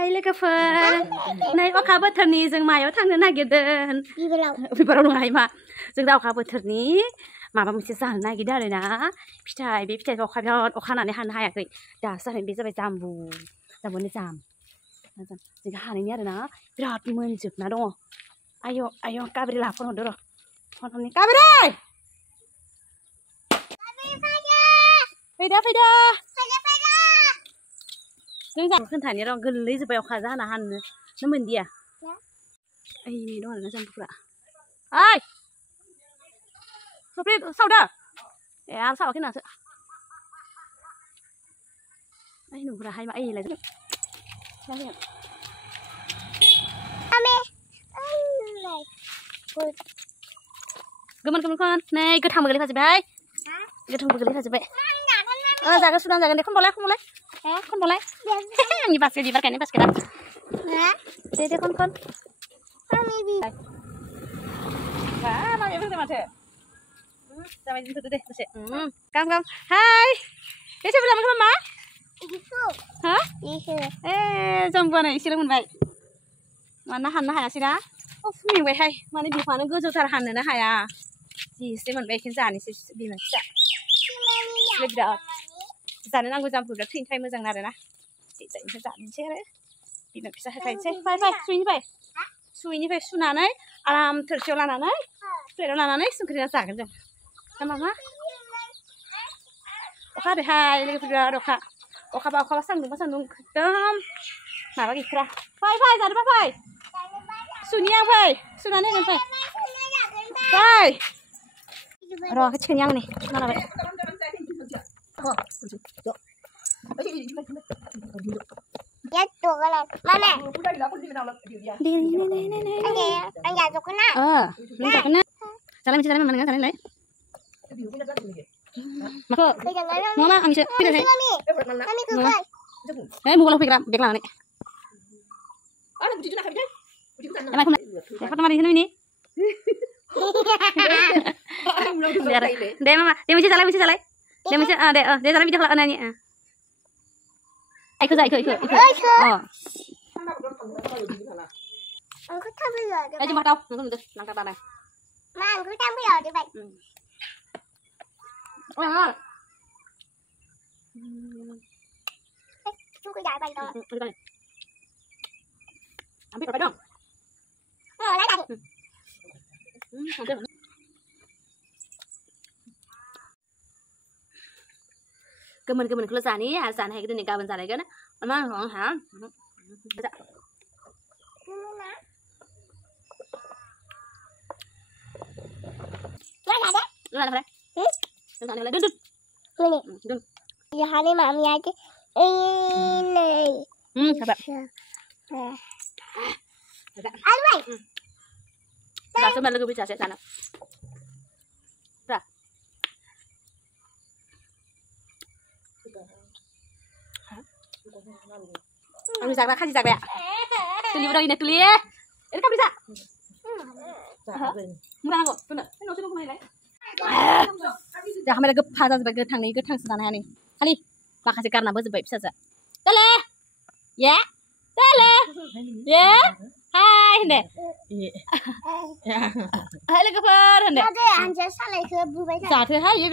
Hai लोगोफोर नै अखा बोथोरनि जों मायाव थांनो नागिरदों बिबाराव नङा मा जों दा अखा बोथोरनि माबा मोनसे जानो नागिरदों आरोना फिथाइ बे फिथाइखौ अखा बिराद अखा हानानै हानो हायाखै दासो जादों बे जाबाय जाम्बुनि जाम जों हानायनि आरोना बिराद मोनजोबना दङ आय' गाब्रि ला फन हरदो र' फन हरनि गाब्रि फैदो जों जाम खोन्थानि र' गोरलै जोब्बाय अखा जाना हानो मोनदिया ओइ दं आरोना जाम्बुफोरा ओइ सफ्रि सावदो ए आं सावाखै नासो ओइ नुफोराहाय मा ओइलाय गोमोन नै गोथांबो गोलैफाजोब्बाय गोथांबो गोलैफाजोब्बाय जागोन सुनानै जागोन दे खनबालाय आंनि बास्केट बिबार गायनाय बास्केटआ दे खन माबाया फैदों माथो जाबाय दोनथ'दो दे दसे गाम हाय एसे बुरजा मोनखोमा मा हा ए जाम्बुआनो एसेल' मोनबाय मानो हाननो हायासै ना मेंबायहाय माने बिफानो गोजौथार हाननोनो हाया जि एसे मोनबाय बेखौनो जानोसै बिमा फिसा बिराद जानो नांगौ जाम्बुफ्रा थैनि थाखाय मोजां आरोना जायनिफ्राय जानोसै आरो बिमा फिसा होखायनोसै फै सुयैनिफ्राय सुनानै आराम थोरसियाव लानानै प्लेटाव लानानै संख्रिना जागोन जों दा मामा अखा हादोहाय लोगोफोर बिराद अखाबा सान्दुंबा सान्दुं एकदम माबा गैथारा फै जानोबा फै सुनि आं फै सुनानै होगोन फै र' थिखोनि आं नै मालाबाय mama ang siya pila hay mo kalau pikir bek lah nih emang aku nak mari ini deh mama dia mesti salah dia salah video kalau nanya ikut oh anh cứ thăm bây giờ đi cuma tahu nonton langkah tanah mà anh cứ thăm bây giờ đi vậy chú cái dài bay đó ambil berapa dong lấy đây kemen kalau sani asan hay kita gaban sani kan mana orang ha lu ada apa lu sana lagi duduk duduk giờ hai đứa mami ai chứ này apa anh vậy dah sebentar lagi bisa saya sana dah Ang bisa kasih sak ya tuli udah ini tuli ya ini kan bisa murah kok bener ini udah kemana lagi dah kami lagi pada sebagai tangni ke tang sana nih kali makasih karena bos baik bisa tele ya hai deh hai lagi per deh anh sẽ sao lại cứ vui vậy hai